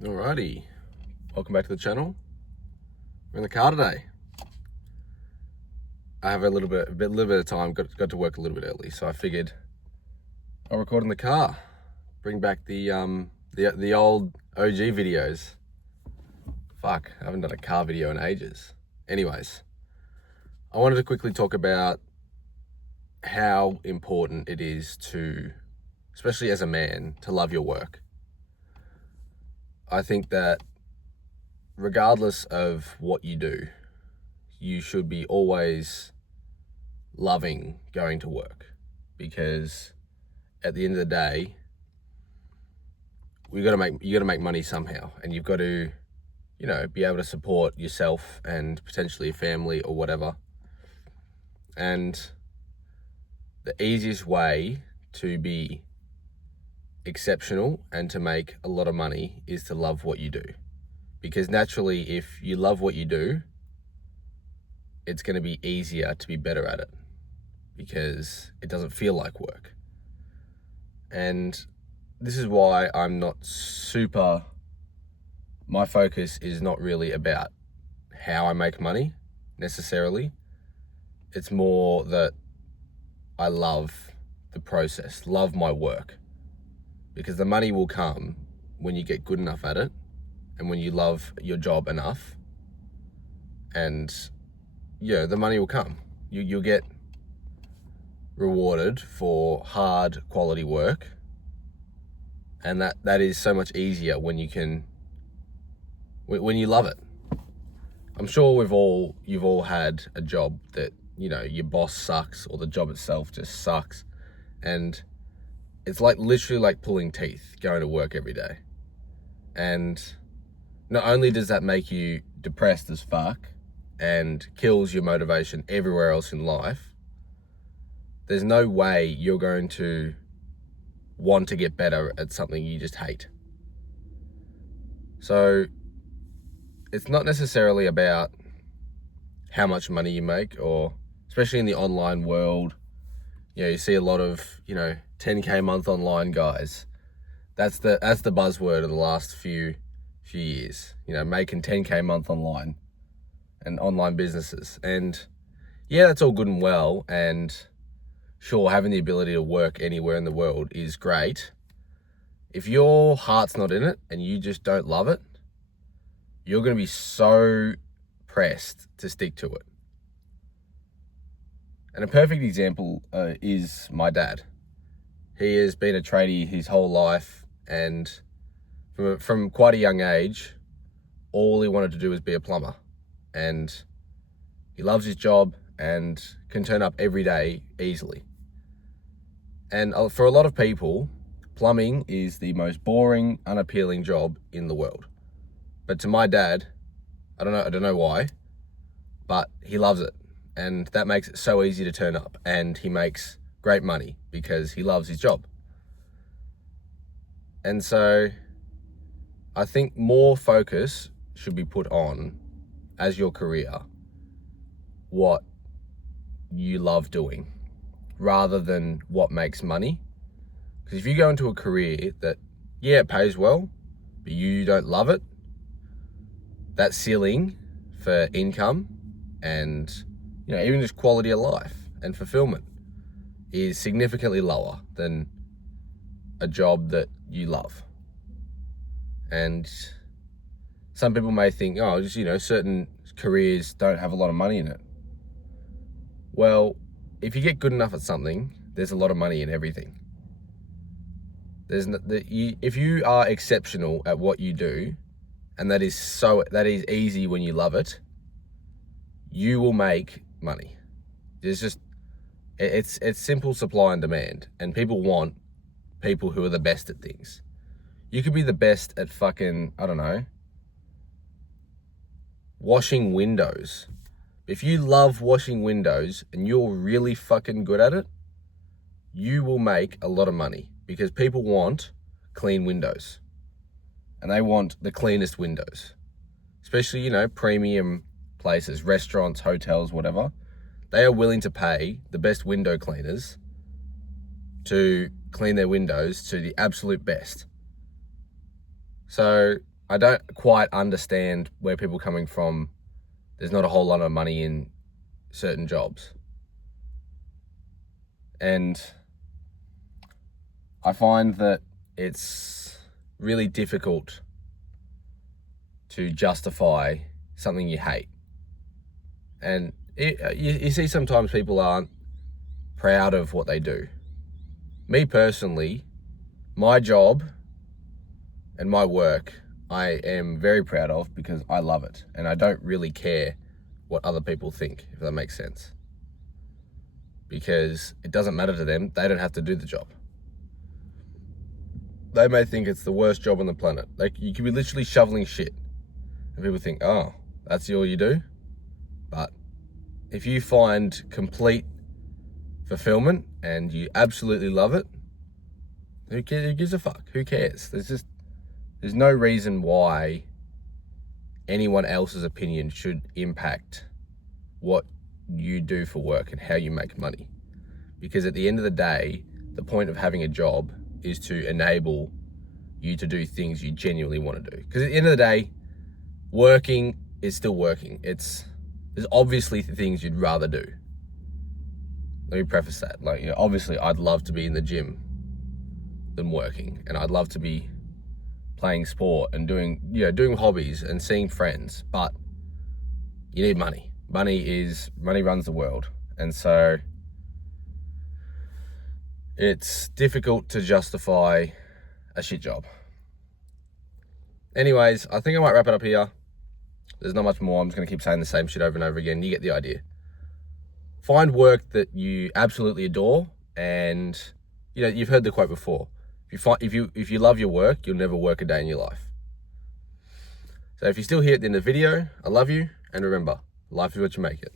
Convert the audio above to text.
Alrighty, welcome back to the channel. We're in the car today. I have a little bit of time. Got to work a little bit early, so I figured I'll record in the car. Bring back the old OG videos. Fuck, I haven't done a car video in ages. Anyways, I wanted to quickly talk about how important it is to, especially as a man, to love your work. I think that regardless of what you do, you should be always loving going to work, because at the end of the day, you got to make money somehow, and you've got to, be able to support yourself and potentially a family or whatever. And the easiest way to be exceptional and to make a lot of money is to love what you do. Because naturally, if you love what you do, it's going to be easier to be better at it, because it doesn't feel like work. And this is why my focus is not really about how I make money necessarily. It's more that I love the process, love my work, because the money will come when you get good enough at it and when you love your job enough. And the money will come. You'll get rewarded for hard quality work, and that is so much easier when you love it. I'm sure you've all had a job that your boss sucks, or the job itself just sucks, and it's literally like pulling teeth going to work every day. And not only does that make you depressed as fuck and kills your motivation everywhere else in life, there's no way you're going to want to get better at something you just hate. So it's not necessarily about how much money you make, or especially in the online world, you see a lot of 10K a month online guys. That's the buzzword of the last few years, making 10K a month online and online businesses. And yeah, that's all good and well, and sure, having the ability to work anywhere in the world is great. If your heart's not in it and you just don't love it, you're going to be so pressed to stick to it. And a perfect example is my dad. He has been a tradie his whole life, and from quite a young age, all he wanted to do was be a plumber. And he loves his job and can turn up every day easily. And for a lot of people, plumbing is the most boring, unappealing job in the world. But to my dad, I don't know why, but he loves it. And that makes it so easy to turn up, and he makes great money because he loves his job. And so I think more focus should be put on, as your career, what you love doing rather than what makes money. Because if you go into a career that, it pays well, but you don't love it, that ceiling for income and even just quality of life and fulfillment is significantly lower than a job that you love. And some people may think, certain careers don't have a lot of money in it. Well, if you get good enough at something, there's a lot of money in everything. If you are exceptional at what you do, and that is easy when you love it, you will make money. It's simple supply and demand, and people want people who are the best at things. You could be the best at fucking, washing windows. If you love washing windows and you're really fucking good at it, you will make a lot of money, because people want clean windows, and they want the cleanest windows. Especially, premium places, restaurants, hotels, whatever. They are willing to pay the best window cleaners to clean their windows to the absolute best. So I don't quite understand where people are coming from. There's not a whole lot of money in certain jobs. And I find that it's really difficult to justify something you hate. And you see sometimes people aren't proud of what they do. Me personally, my job and my work, I am very proud of because I love it. And I don't really care what other people think, if that makes sense. Because it doesn't matter to them. They don't have to do the job. They may think it's the worst job on the planet. Like, you could be literally shoveling shit. And people think, oh, that's all you do? But if you find complete fulfillment and you absolutely love it, who gives a fuck? Who cares? There's no reason why anyone else's opinion should impact what you do for work and how you make money. Because at the end of the day, the point of having a job is to enable you to do things you genuinely want to do. Because at the end of the day, working is still working. There's obviously things you'd rather do. Let me preface that. Like, obviously I'd love to be in the gym than working, and I'd love to be playing sport and doing hobbies and seeing friends, but you need money. Money runs the world. And so it's difficult to justify a shit job. Anyways, I think I might wrap it up here. There's not much more. I'm just going to keep saying the same shit over and over again. You get the idea. Find work that you absolutely adore, and you've heard the quote before. If you love your work, you'll never work a day in your life. So if you're still here at the end of the video, I love you, and remember, life is what you make it.